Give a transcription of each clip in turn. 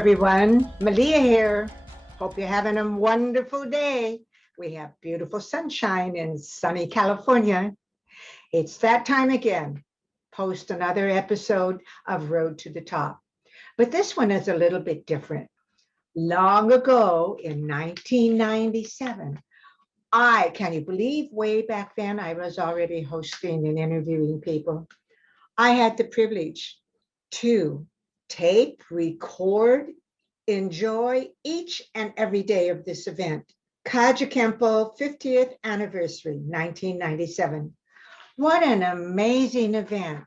everyone. Malia here. Hope you're having a wonderful day. We have beautiful sunshine in sunny California. It's that time again. Post another episode of Road to the Top. But this one is a little bit different. Long ago in 1997, can you believe way back then I was already hosting and interviewing people. I had the privilege to tape, record, enjoy each and every day of this event. KAJUKENBO 50th anniversary, 1997. What an amazing event.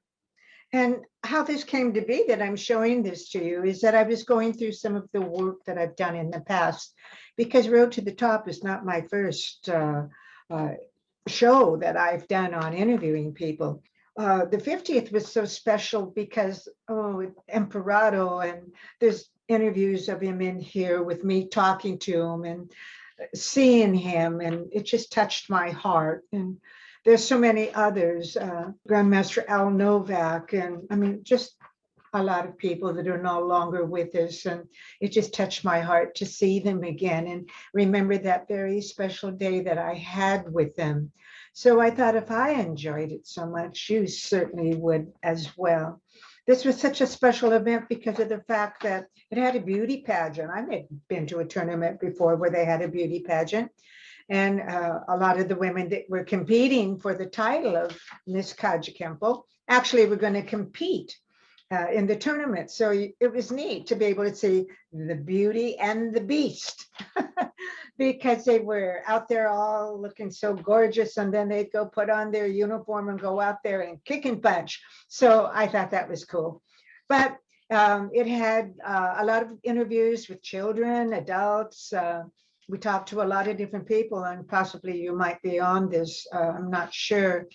And how this came to be that I'm showing this to you is that I was going through some of the work that I've done in the past, because Road to the Top is not my first show that I've done on interviewing people. The 50th was so special because, Emperado, and there's interviews of him in here with me talking to him and seeing him, and it just touched my heart. And there's so many others, Grandmaster Al Novak, and I mean, just a lot of people that are no longer with us. And it just touched my heart to see them again and remember that very special day that I had with them. So I thought if I enjoyed it so much, you certainly would as well. This was such a special event because of the fact that it had a beauty pageant. I had been to a tournament before where they had a beauty pageant. And a lot of the women that were competing for the title of Miss KAJUKENBO actually were going to compete in the tournament. So it was neat to be able to see the beauty and the beast because they were out there all looking so gorgeous, and then they'd go put on their uniform and go out there and kick and punch. So I thought that was cool. But it had a lot of interviews with children, adults. We talked to a lot of different people, and possibly you might be on this, I'm not sure.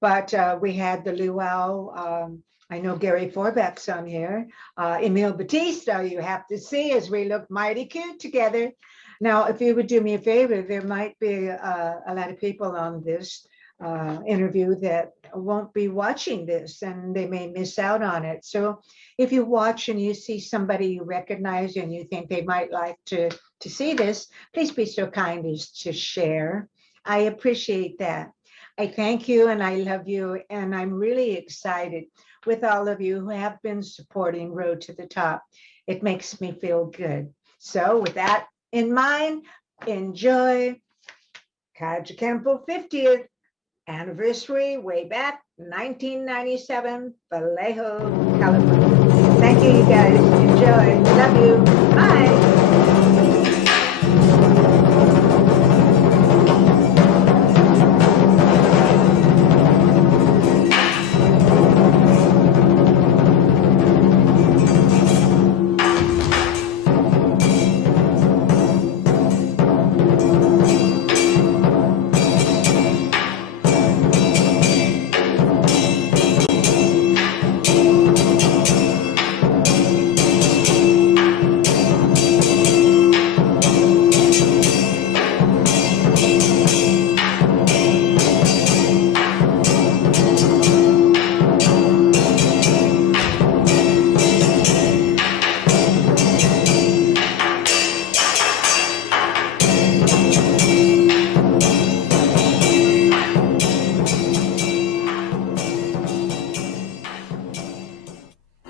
But we had the luau. I know Gary Forbeck's on here. Emil Batista, you have to see, as we look mighty cute together. Now, if you would do me a favor, there might be a lot of people on this interview that won't be watching this, and they may miss out on it. So if you watch and you see somebody you recognize and you think they might like to see this, please be so kind as to share. I appreciate that. I thank you and I love you, and I'm really excited with all of you who have been supporting Road to the Top. It makes me feel good. So with that in mind, enjoy KAJUKENBO 50th anniversary way back 1997, Vallejo, California. Thank you, you guys. Enjoy. Love you. Bye.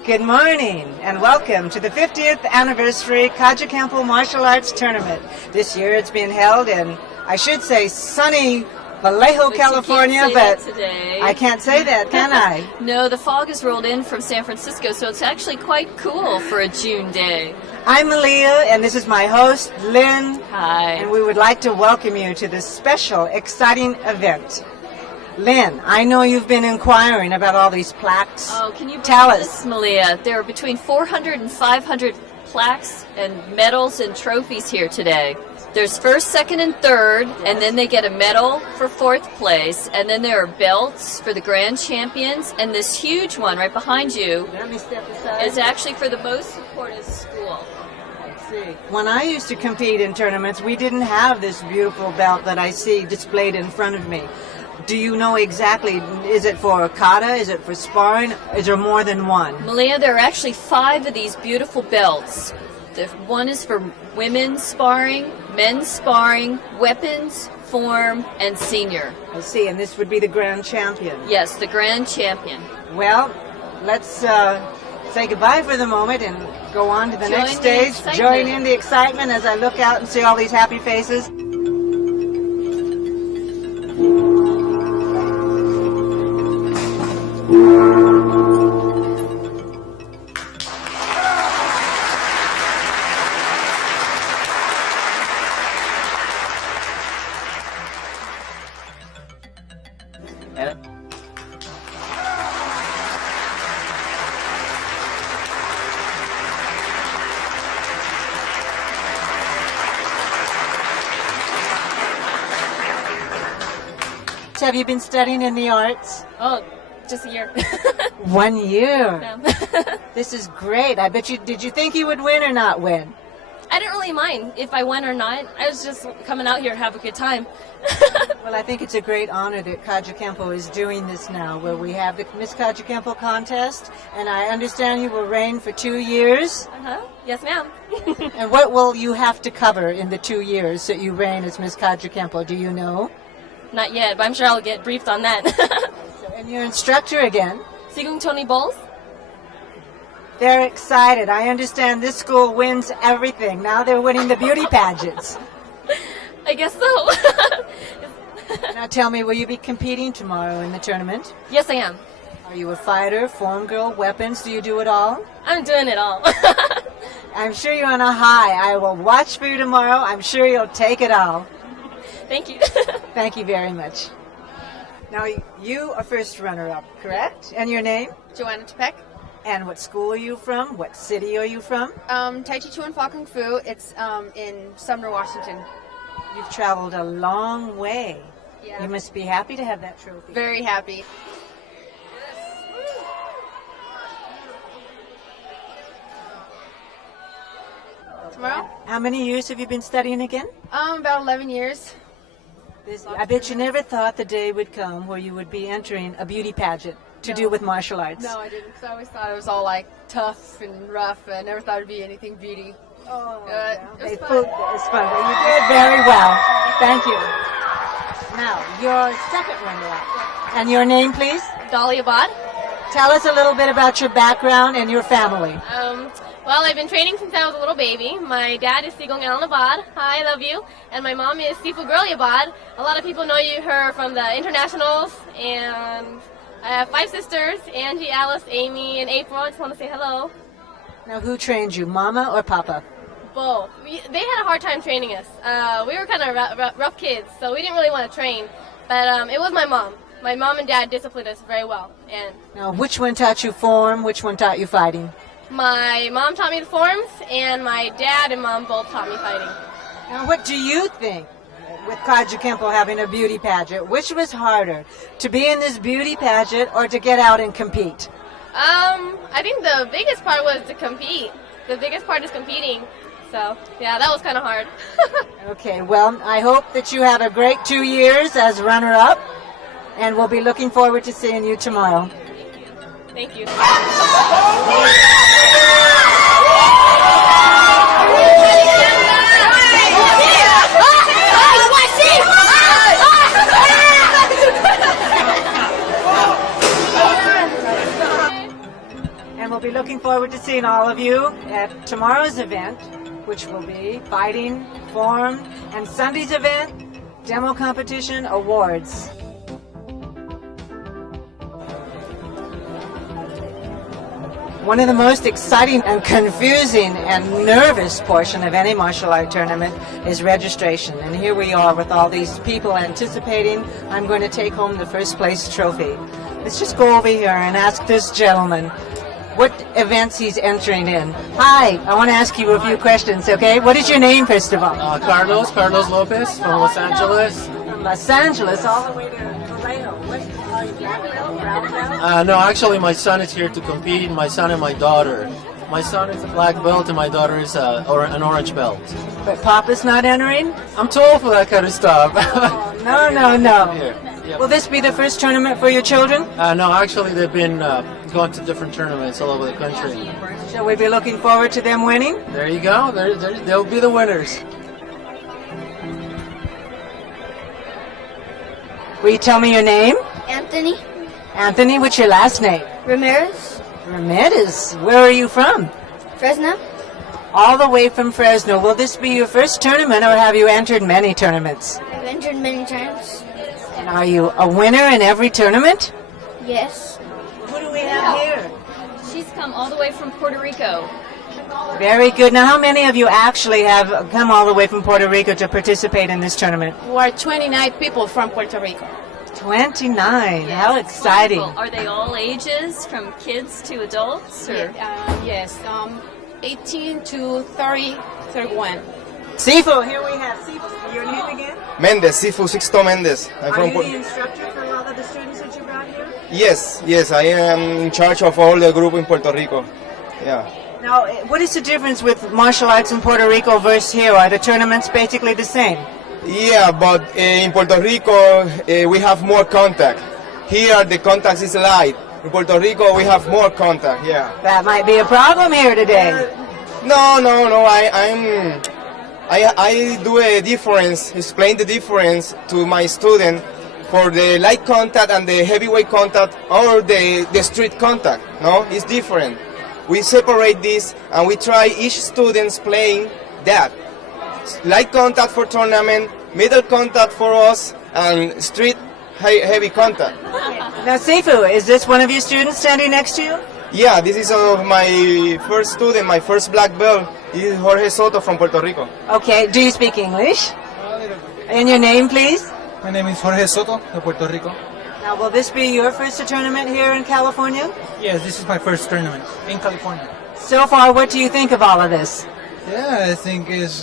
Good morning and welcome to the 50th anniversary KAJUKENBO Martial Arts Tournament. This year it's being held in, I should say, sunny Vallejo, California, but I can't say that, can I? No, the fog has rolled in from San Francisco, so it's actually quite cool for a June day. I'm Malia, and this is my host, Lynn. Hi. And we would like to welcome you to this special, exciting event. Lynn, I know you've been inquiring about all these plaques. Oh, can you tell us, this, Malia? There are between 400 and 500 plaques and medals and trophies here today. There's first, second, and third, and then they get a medal for fourth place, and then there are belts for the grand champions, and this huge one right behind you is actually for the most supportive school. When I used to compete in tournaments, we didn't have this beautiful belt that I see displayed in front of me. Do you know exactly, is it for kata, is it for sparring, is there more than one? Malia, there are actually 5 of these beautiful belts. One is for women's sparring, men's sparring, weapons, form, and senior. I see, and this would be the grand champion. Yes, the grand champion. Well, let's say goodbye for the moment and go on to the next Join the stage. excitement. Join in the excitement as I look out and see all these happy faces. Have you been studying in the arts? Oh, just a year. 1 year. Yeah. This is great. I bet you, did you think you would win or not win? I didn't really mind if I won or not. I was just coming out here to have a good time. Well, I think it's a great honor that KAJUKENBO is doing this now, where we have the Miss KAJUKENBO contest, and I understand you will reign for 2 years. Uh-huh. Yes, ma'am. And what will you have to cover in the 2 years that you reign as Miss KAJUKENBO? Do you know? Not yet, but I'm sure I'll get briefed on that. And your instructor again? Sigung Tony Bowles? They're excited. I understand this school wins everything. Now they're winning the beauty pageants. I guess so. Now tell me, will you be competing tomorrow in the tournament? Yes, I am. Are you a fighter, form girl, weapons? Do you do it all? I'm doing it all. I'm sure you're on a high. I will watch for you tomorrow. I'm sure you'll take it all. Thank you. Thank you very much. Now, you are first runner-up, correct? And your name? Joanna Tepek. And what school are you from? What city are you from? Tai Chi Chuan Fa Kung Fu. It's in Sumner, Washington. You've traveled a long way. Yeah. You must be happy to have that trophy. Very happy. Tomorrow? How many years have you been studying again? About 11 years. I bet you never thought the day would come where you would be entering a beauty pageant to do with martial arts. No, I didn't. 'Cause I always thought it was all like tough and rough. I never thought it'd be anything beauty. Oh, It was it's fun. fun. Well, you did very well. Thank you. Now, your second runner-up. And your name, please? Dolly Abad. Tell us a little bit about your background and your family. Well, I've been training since I was a little baby. My dad is Sigong Alan Abad. Hi, I love you. And my mom is Sifu Girlie Abad. A lot of people know her from the internationals. And I have 5 sisters, Angie, Alice, Amy, and April. I just want to say hello. Now, who trained you, Mama or Papa? Both. They had a hard time training us. We were kind of rough kids, so we didn't really want to train. But it was my mom. My mom and dad disciplined us very well. And Now, which one taught you form? Which one taught you fighting? my mom taught me the forms, and my dad and mom both taught me fighting. Now, what do you think with KAJUKENBO having a beauty pageant? Which was harder, to be in this beauty pageant or to get out and compete? I think the biggest part was to compete. The biggest part is competing. So, yeah, that was kind of hard. Okay, well, I hope that you have a great 2 years as runner-up, and we'll be looking forward to seeing you tomorrow. Thank you. And we'll be looking forward to seeing all of you at tomorrow's event, which will be fighting, form, and Sunday's event, demo competition, awards. One of the most exciting and confusing and nervous portion of any martial art tournament is registration. And here we are with all these people anticipating I'm going to take home the first place trophy. Let's just go over here and ask this gentleman what events he's entering in. Hi, I want to ask you a few questions, okay? What is your name, first of all? Carlos Lopez from Los Angeles. From Los Angeles all the way to Vallejo. What are you, black belt, brown belt? No, actually my son is here to compete, my son and my daughter. My son is a black belt and my daughter is an orange belt. But Papa's not entering? I'm too old for that kind of stuff. No. Here. Yep. Will this be the first tournament for your children? No, actually they've been gone to different tournaments all over the country. Shall we be looking forward to them winning? There you go. They'll be the winners. Will you tell me your name? Anthony Anthony, what's your last name? Ramirez, Hernandez. Where are you from? Fresno. All the way from Fresno. Will this be your first tournament or have you entered many tournaments? I've entered many times. And are you a winner in every tournament? Yes. Who do we have here? She's come all the way from Puerto Rico. Very good. Now, how many of you actually have come all the way from Puerto Rico to participate in this tournament? We're 29 people from Puerto Rico. 29. How exciting. Wonderful. Are they all ages, from kids to adults? Or? Yes, 18 to 30, 31. Sifu, here we have Sifu. Your name again? Mendez, Sifu Sixto Mendez. Are you the instructor for a lot of the students that you brought here? Yes, I am in charge of all the group in Puerto Rico. Yeah. Now, what is the difference with martial arts in Puerto Rico versus here? Are the tournaments basically the same? Yeah, but in Puerto Rico we have more contact. Here the contact is light. In Puerto Rico we have more contact. Yeah. That might be a problem here today. No. I do a difference, explain the difference to my student for the light contact and the heavyweight contact or the street contact. No, it's different. We separate this and we try each student's playing that. Light contact for tournament, middle contact for us, and street heavy contact. Now, Sifu, is this one of your students standing next to you? Yeah, this is my first student, my first black belt. This is Jorge Soto from Puerto Rico. Okay, do you speak English? And your name, please? My name is Jorge Soto of Puerto Rico. Now, will this be your first tournament here in California? Yes, this is my first tournament in California. So far, what do you think of all of this? Yeah, I think it's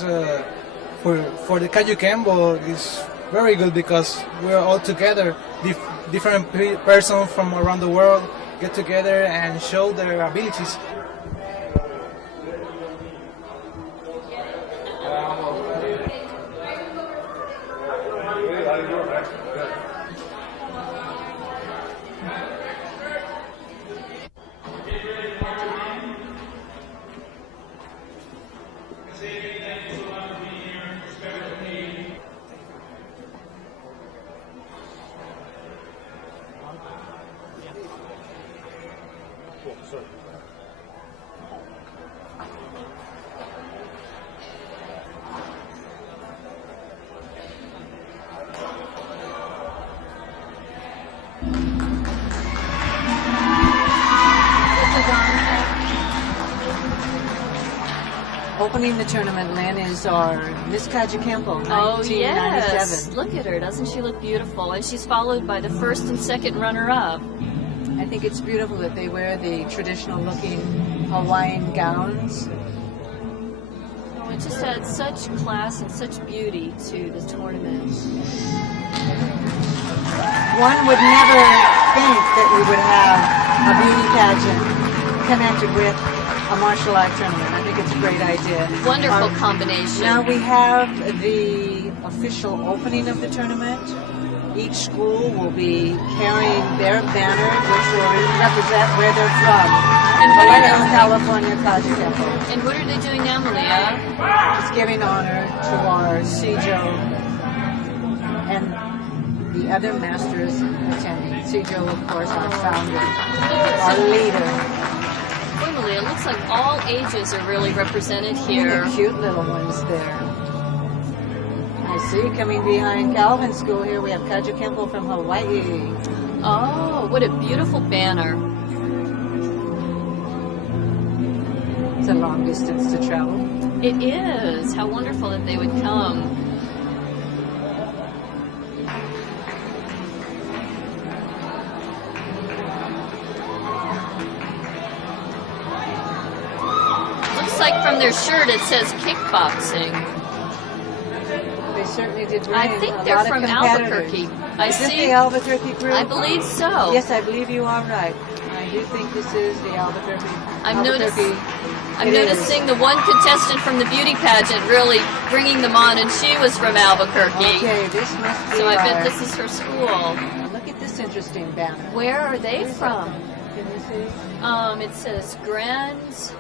for the KAJUKENBO is very good because we're all together. Different persons from around the world get together and show their abilities. Opening the tournament, Lynn, is our Miss KAJUKENBO, 1997. Oh, yes. Look at her. Doesn't she look beautiful? And she's followed by the first and second runner-up. I think it's beautiful that they wear the traditional-looking Hawaiian gowns. Oh, it just adds such class and such beauty to the tournament. One would never think that we would have a beauty pageant connected with a martial art tournament. I think it's a great idea. Wonderful combination. Now we have the official opening of the tournament. Each school will be carrying their banner, which will represent where they're from. And what are Toledo, they, California, KAJUKENBO. and what are they doing now, Malia? It's giving honor to our Seijo and the other masters attending. Seijo, of course, our founder, our leader. Boy, Malia, it looks like all ages are really represented And here. the cute little ones there. I see, coming behind Calvin School here, we have KAJUKENBO from Hawaii. Oh, what a beautiful banner. It's a long distance to travel. It is. How wonderful that they would come. Looks like from their shirt it says kickboxing. They certainly did bring I think a they're lot of from competitors. Albuquerque. I Is this see. the Albuquerque group? I believe so. Yes, I believe you are right. I do think this is the Albuquerque. I'm Albuquerque. I'm It is. noticing the one contestant from the beauty pageant really bringing them on, and she was from Albuquerque. Okay, this must be So I bet our- this is her school. Look at this interesting banner. Where are they from? Can you see? It says Grand.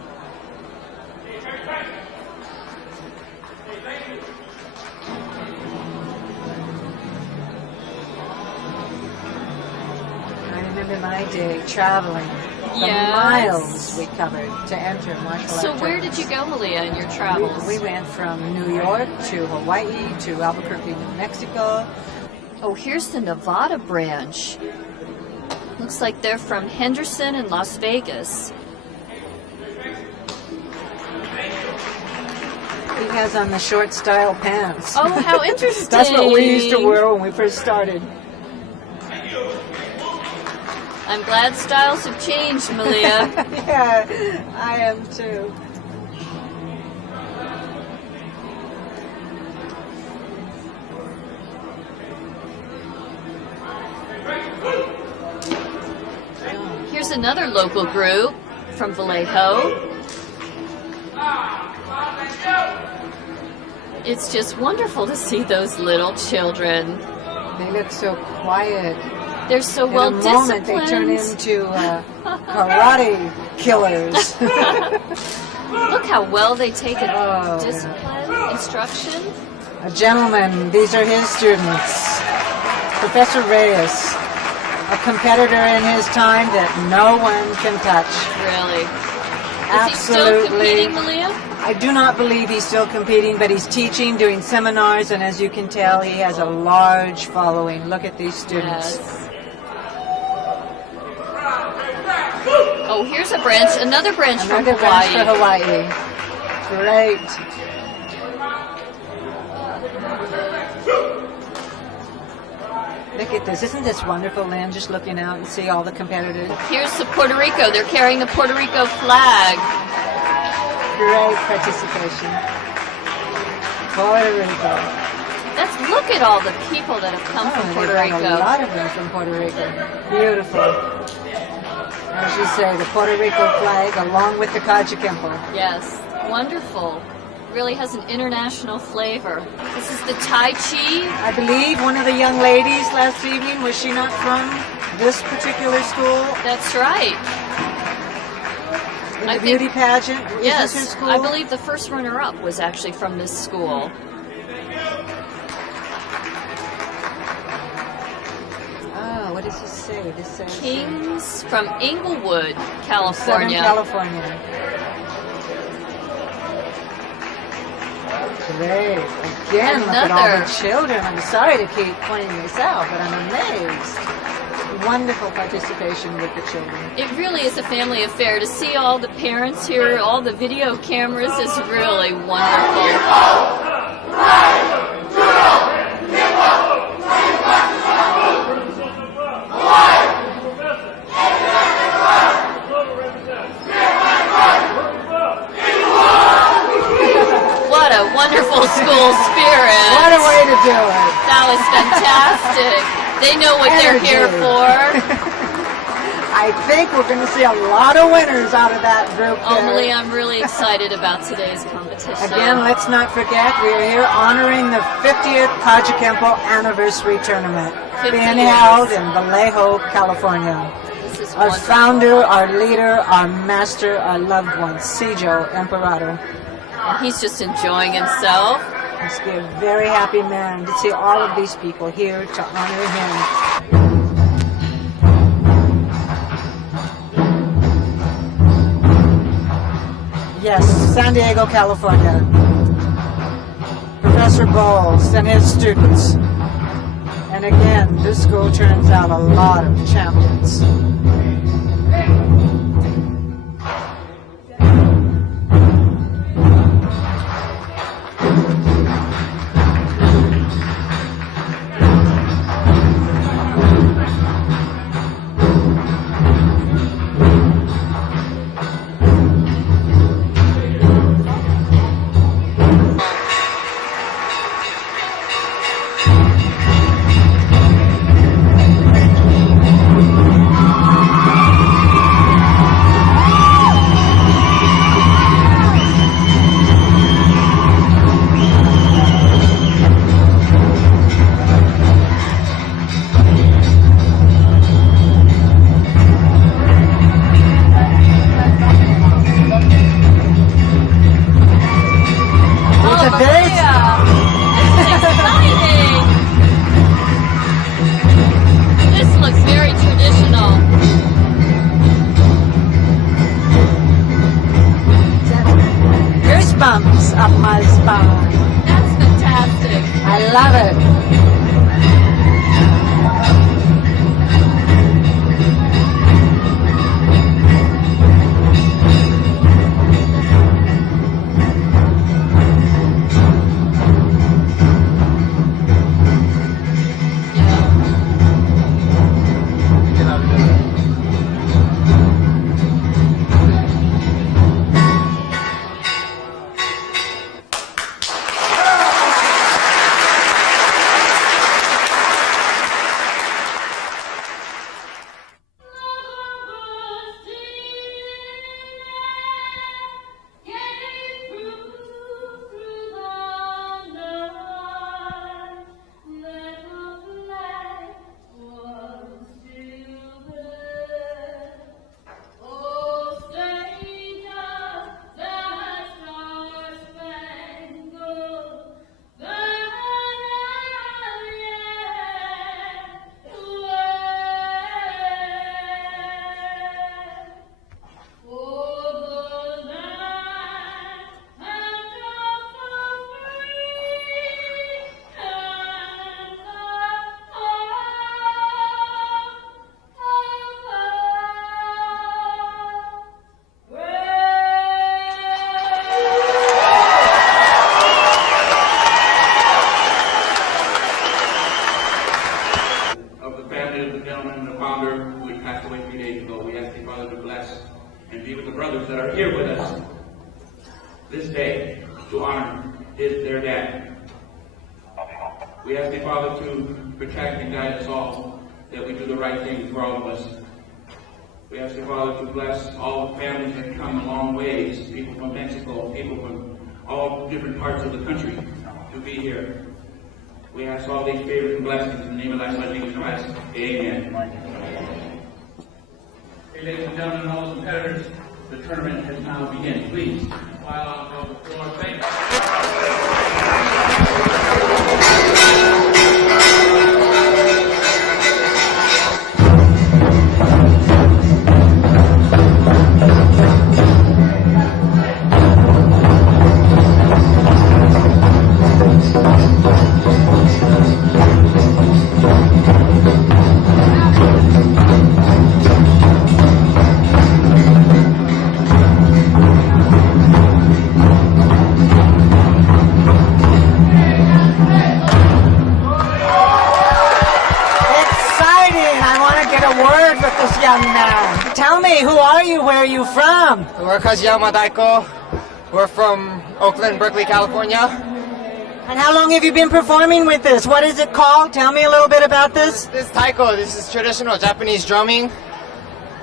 I remember my day traveling. The Yes. miles we covered to enter martial So arts. where did you go, Malia, in your travels? We went from New York to Hawaii to Albuquerque, New Mexico. Oh, here's the Nevada branch. Looks like they're from Henderson and Las Vegas. He has on the short style pants. Oh, how interesting. That's what we used to wear when we first started. I'm glad styles have changed, Malia. Yeah, I am too. Here's another local group from Vallejo. It's just wonderful to see those little children. They look so quiet. They're so In well a moment, disciplined. they turn into karate killers. Look how well they take it. Oh, Discipline, instruction. A gentleman, these are his students. Professor Reyes, a competitor in his time that no one can touch. Really? Is he still Absolutely. competing, Malia? I do not believe he's still competing, but he's teaching, doing seminars, and as you can tell, he has a large following. Look at these students. Yes. Oh, here's a branch, another branch Another from branch Hawaii. for Hawaii. Great. Look at this. Isn't this wonderful, Lynn? Just looking out and see all the competitors. Here's the Puerto Rico. They're carrying the Puerto Rico flag. Great participation. Puerto Rico. Look at all the people that have come from Puerto they've got Rico. a lot of them from Puerto Rico. Beautiful. As you say, the Puerto Rico flag along with the KAJUKENBO. Yes, wonderful. Really has an international flavor. This is the Tai Chi. I believe one of the young ladies last evening, was she not from this particular school? That's right. In I the think- beauty pageant? Is Yes, this her school? I believe the first runner-up was actually from this school. Oh, what does this say? This says Kings from Inglewood, Southern California. California. Great. Again, look at all Another. the children. I'm sorry to keep pointing this out, but I'm amazed. Wonderful participation with the children. It really is a family affair. To see all the parents here, all the video cameras is really wonderful. What a wonderful school spirit. What a way to do it. That was fantastic. They know what they're here Energy. for. I think we're going to see a lot of winners out of that group there. Emily, I'm really excited about today's competition. Again, let's not forget, we are here honoring the 50th KAJUKENBO anniversary tournament 50 being years. held in Vallejo, California. This is Our wonderful. founder, our leader, our master, our loved one, Sijo Emperado. He's just enjoying himself. Must be a very happy man to see all of these people here to honor him. Yes, San Diego, California. Professor Bowles and his students. And again, this school turns out a lot of champions. up my spine. That's fantastic. I love it. and be with the brothers that are here with us this day to honor their dad. We ask the Father to protect and guide us all, that we do the right thing for all of us. We ask the Father to bless all the families that come a long ways, people from Mexico, people from all different parts of the country to be here. We ask all these favors and blessings in the name of thy Son, Jesus Christ. Amen. Hey, ladies and gentlemen, all the competitors, the tournament has now begun. Please, file out of the floor. Thank Tell me, who are you? Where are you from? We're Kajuyama Daiko. We're from Oakland, Berkeley, California. And how long have you been performing with this? What is it called? Tell me a little bit about this. This is taiko. This is traditional Japanese drumming.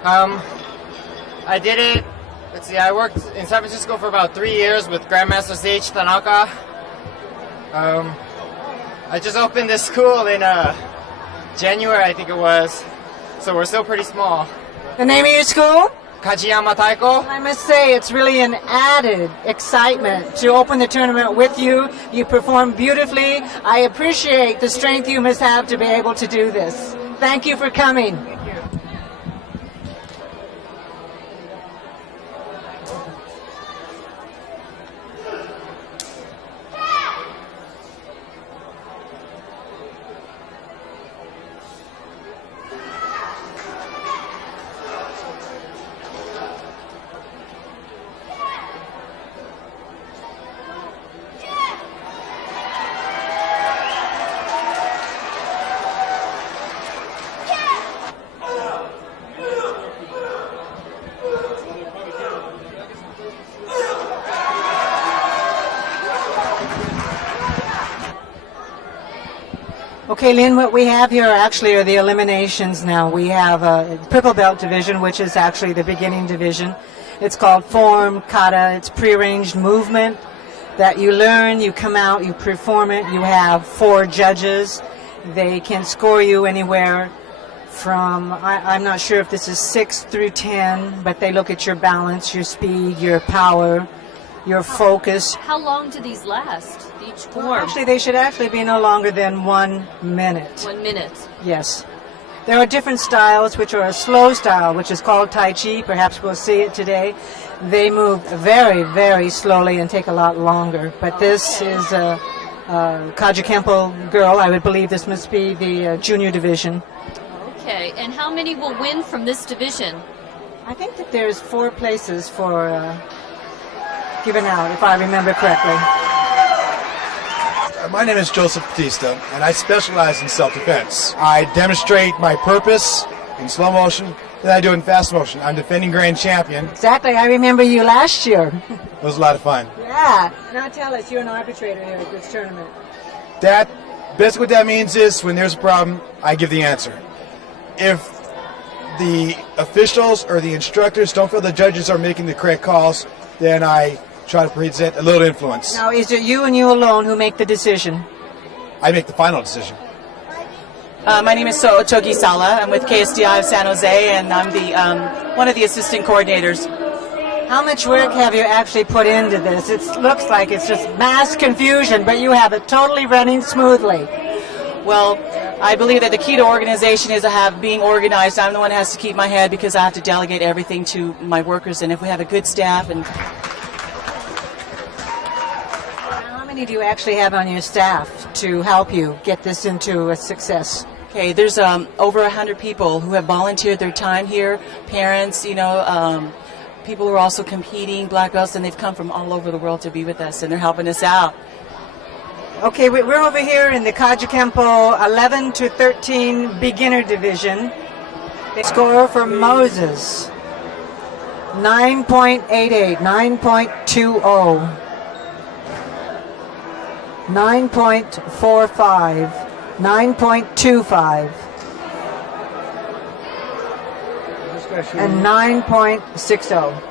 I did it, let's see, I worked in San Francisco for about 3 years with Grandmaster Sage Tanaka. I just opened this school in January, I think it was. So we're still pretty small. The name of your school? Kajuyama Taiko. I must say, it's really an added excitement to open the tournament with you. You perform beautifully. I appreciate the strength you must have to be able to do this. Thank you for coming. Okay, Lynn, what we have here actually are the eliminations now. We have a purple belt division, which is actually the beginning division. It's called form, kata. It's prearranged movement that you learn, you come out, you perform it. You have 4 judges. They can score you anywhere from, I'm not sure if this is 6 through 10, but they look at your balance, your speed, your power, your focus. How long do these last, each form? Well, actually, they should actually be no longer than 1 minute. 1 minute. Yes. There are different styles, which are a slow style, which is called Tai Chi. Perhaps we'll see it today. They move very, very slowly and take a lot longer. But this is a KAJUKENBO girl. I would believe this must be the junior division. Okay, and how many will win from this division? I think that there's 4 places for given out, if I remember correctly. My name is Joseph Batista, and I specialize in self-defense. I demonstrate my purpose in slow motion, then I do it in fast motion. I'm defending grand champion. Exactly, I remember you last year. It was a lot of fun. Yeah. Now tell us, you're an arbitrator here at this tournament. Basically what that means is when there's a problem, I give the answer. If the officials or the instructors don't feel the judges are making the correct calls, then I try to present a little influence. Now, is it you and you alone who make the decision? I make the final decision. My name is Togi Sala. I'm with KSDI of San Jose, and I'm the one of the assistant coordinators. How much work have you actually put into this? It looks like it's just mass confusion, but you have it totally running smoothly. Well, I believe that the key to organization is being organized. I'm the one that has to keep my head because I have to delegate everything to my workers, and if we have a good staff and... How many do you actually have on your staff to help you get this into a success? Okay, there's over 100 people who have volunteered their time here, parents, people who are also competing, black belts, and they've come from all over the world to be with us, and they're helping us out. Okay, we're over here in the KAJUKENBO 11 to 13 beginner division. The score for Moses, 9.88, 9.20, 9.45, 9.25, and 9.60.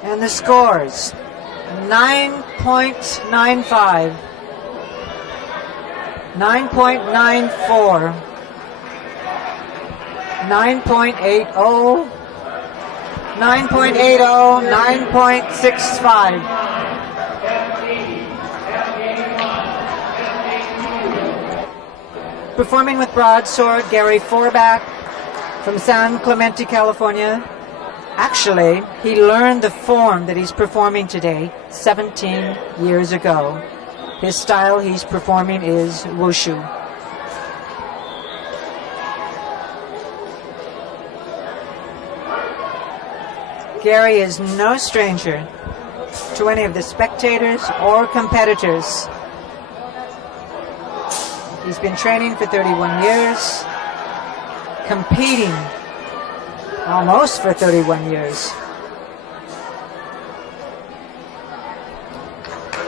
And the scores, 9.95, 9.94, 9.80, 9.80, 9.65. Performing with broadsword, Gary Forbach from San Clemente, California. Actually, he learned the form that he's performing today 17 years ago. His style he's performing is wushu. Gary is no stranger to any of the spectators or competitors. He's been training for 31 years, competing almost for 31 years.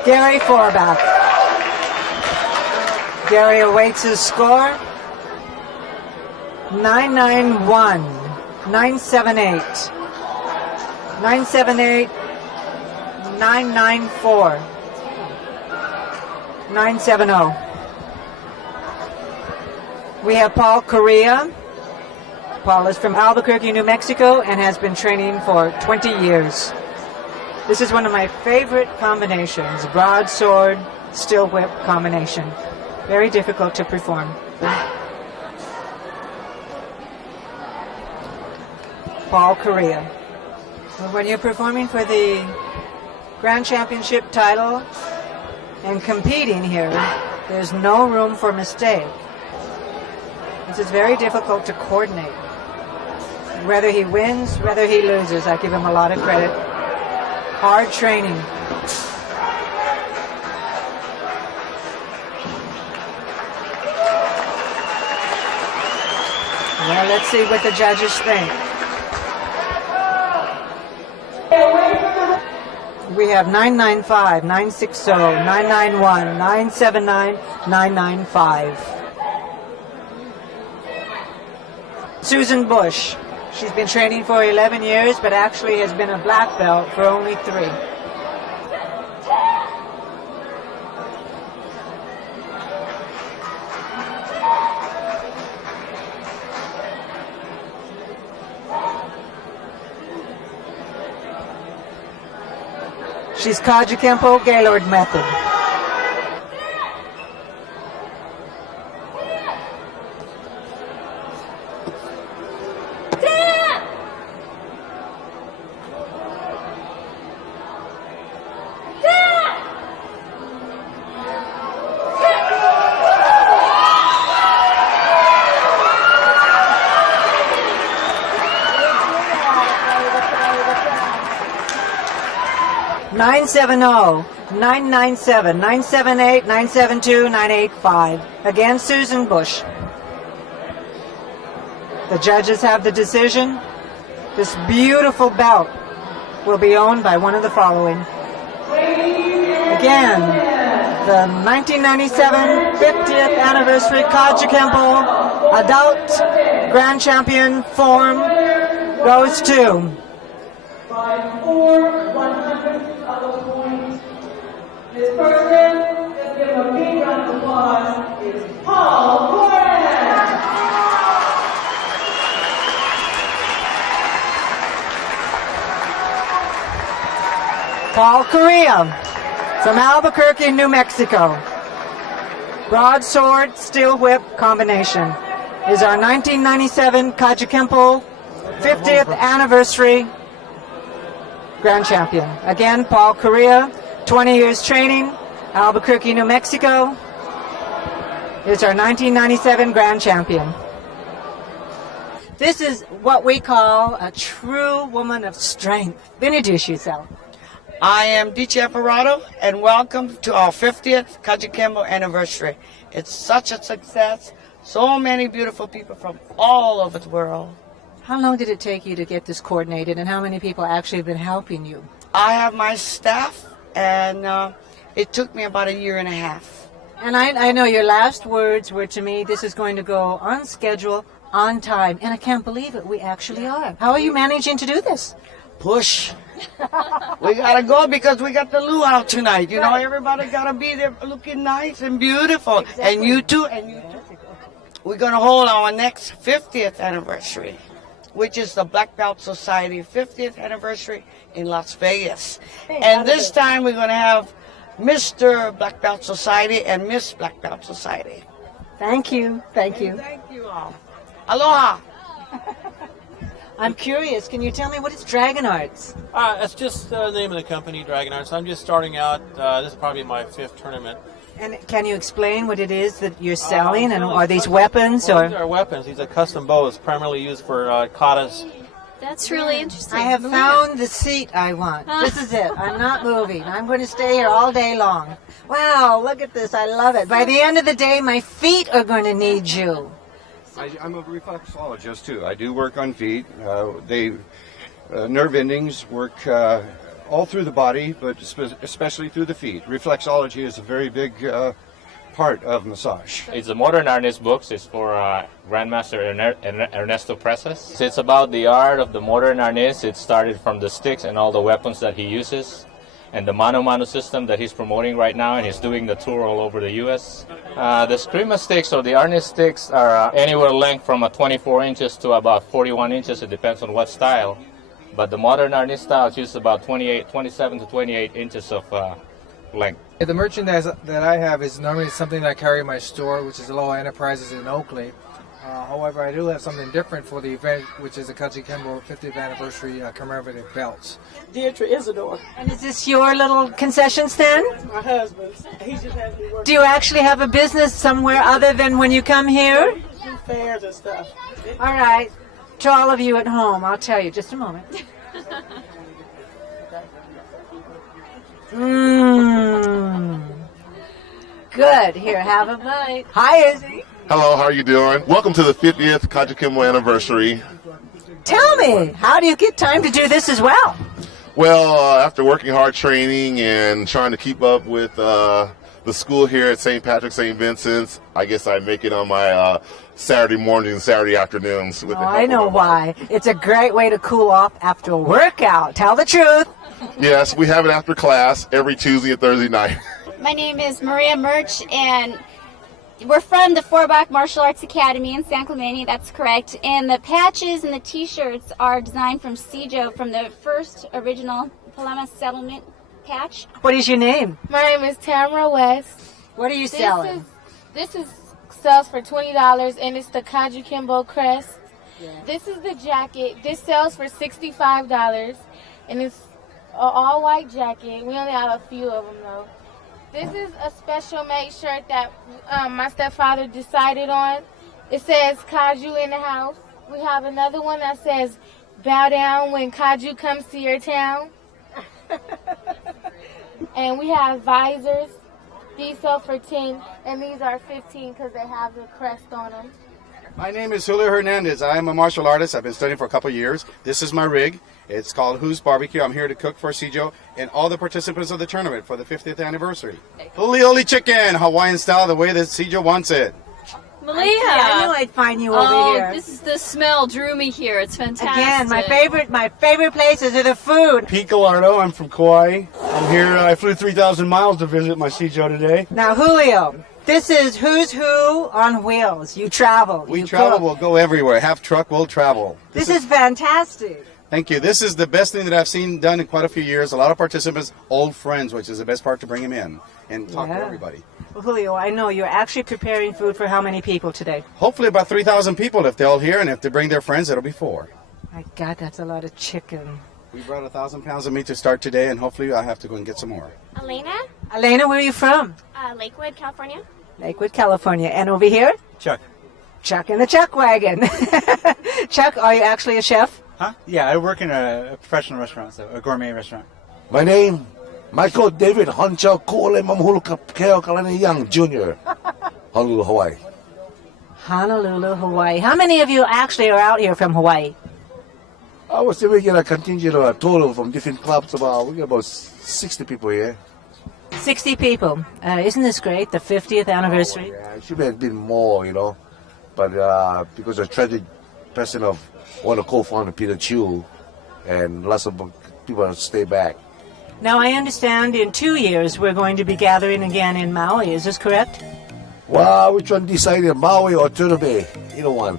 Gary Forbach. Gary awaits his score. 991, 978, 978, 994, 970. We have Paul Correa. Paul is from Albuquerque, New Mexico, and has been training for 20 years. This is one of my favorite combinations, broadsword, still whip combination. Very difficult to perform. Paul Correa. When you're performing for the Grand Championship title and competing here, there's no room for mistake. This is very difficult to coordinate. Whether he wins, whether he loses, I give him a lot of credit. Hard training. Well, let's see what the judges think. We have 995, 960, 991, 979, 995. Susan Bush. She's been training for 11 years, but actually has been a black belt for only 3. She's KAJUKENBO Gaylord method. Nine 970, 997, 978, 972, 985. Again, Susan Bush. The judges have the decision. This beautiful belt will be owned by one of the following. Again, the 1997 50th anniversary KAJUKENBO Adult Grand Champion form goes to by 4/100th of a point. This person, let's give him a big round of applause, is Paul Corrin. Paul Correa from Albuquerque, New Mexico. Broadsword, steel whip combination is our 1997 KAJUKENBO 50th anniversary Grand Champion. Again, Paul Correa, 20 years training, Albuquerque, New Mexico, is our 1997 Grand Champion. This is what we call a true woman of strength. Introduce yourself. I am DJ Apparato, and welcome to our 50th KAJUKENBO anniversary. It's such a success. So many beautiful people from all over the world. How long did it take you to get this coordinated, and how many people actually have been helping you? I have my staff, and it took me about 1.5 years. And I know your last words were to me, this is going to go on schedule, on time, and I can't believe it, we actually are. How are you managing to do this? Push. We gotta go because we got the luau tonight. You know, everybody gotta be there looking nice and beautiful. Exactly. And you too, We're gonna hold our next 50th anniversary, which is the Black Belt Society 50th anniversary in Las Vegas. And this time we're gonna have Mr. Black Belt Society and Miss Black Belt Society. Thank you. Thank you. Thank you all. Aloha. I'm curious, can you tell me what is Dragon Arts? It's just the name of the company, Dragon Arts. I'm just starting out. This is probably my 5th tournament. And can you explain what it is that you're selling? And are these weapons? Well, these are weapons. These are custom bows, primarily used for katas. That's really interesting. I have found the seat I want. This is it. I'm not moving. I'm going to stay here all day long. Wow, look at this. I love it. By the end of the day, my feet are going to need you. I'm a reflexologist too. I do work on feet. Nerve endings work all through the body, but especially through the feet. Reflexology is a very big part of massage. It's a modern harness books. It's for Grandmaster Ernesto Presas. It's about the art of the modern harness. It started from the sticks and all the weapons that he uses, and the mano-mano system that he's promoting right now, and he's doing the tour all over the U.S. The Screamer sticks or the harness sticks are anywhere length from 24 inches to about 41 inches. It depends on what style. But the modern harness styles use about 27 to 28 inches of length. The merchandise that I have is normally something that I carry in my store, which is Aloha Enterprises in Oakley. However, I do have something different for the event, which is the KAJUKENBO 50th anniversary commemorative belts. Deirdre Isidore. And is this your little concession stand? My husband's. He just has me working. Do you actually have a business somewhere other than when you come here? Do fairs and stuff. All right. To all of you at home, I'll tell you. Just a moment. Mmm. Good. Here, have a bite. Hi, Izzy. Hello, how are you doing? Welcome to the 50th KAJUKENBO anniversary. Tell me, how do you get time to do this as well? Well, after working hard training and trying to keep up with the school here at St. Patrick's, St. Vincent's, I guess I make it on my Saturday mornings and Saturday afternoons. With the help I know of my why. It's a great way to cool off after a workout. Tell the truth. Yes, we have it after class every Tuesday and Thursday night. My name is Maria Murch, and we're from the Forbach Martial Arts Academy in San Clemente. That's correct. And the patches and the T-shirts are designed from Sijo, from the first original Palama settlement patch. What is your name? My name is Tamara West. What are you selling? This is sells for $20, and it's the KAJUKENBO crest. Yeah. This is the jacket. This sells for $65, and it's an all-white jacket. We only have a few of them, though. This is a special made shirt that my stepfather decided on. It says Kaju in the house. We have another one that says bow down when Kaju comes to your town. And we have visors. These sell for $10, and these are $15 because they have the crest on them. My name is Julio Hernandez. I am a martial artist. I've been studying for a couple of years. This is my rig. It's called Who's Barbecue. I'm here to cook for Sijo and all the participants of the tournament for the 50th anniversary. Huli chicken, Hawaiian style, the way that Sijo wants it. Malia, I knew I'd find you over here. The smell drew me here. It's fantastic. Again, my favorite places are the food. Pete Gallardo, I'm from Kauai. I'm here, I flew 3,000 miles to visit my Sijo today. Now, Julio, this is Who's Who on Wheels. You travel. We travel, we'll go everywhere. Half truck, we'll travel. This is fantastic. Thank you. This is the best thing that I've seen done in quite a few years. A lot of participants, old friends, which is the best part to bring them in and talk to everybody. Well, Julio, I know you're actually preparing food for how many people today? Hopefully about 3,000 people if they're all here, and if they bring their friends, it'll be 4. My God, that's a lot of chicken. We brought 1,000 pounds of meat to start today, and hopefully I have to go and get some more. Elena? Elena, where are you from? Lakewood, California. Lakewood, California. And over here? Chuck. Chuck in the Chuck wagon. Chuck, are you actually a chef? Huh? Yeah, I work in a professional restaurant, so a gourmet restaurant. My name, Michael David Honcho Kole Mamhulu Keo Kalani Young Jr., Honolulu, Hawaii. Honolulu, Hawaii. How many of you actually are out here from Hawaii? I would say we get a contingent or a total from different clubs. We get about 60 people here. 60 people. Isn't this great? The 50th anniversary? Yeah, it should have been more, you know. But because of tragic person of one of the co-founder, Peter Chu, and lots of people stay back. Now, I understand in 2 years we're going to be gathering again in Maui. Is this correct? Well, which one decided, Maui or Turtle Bay? Either one.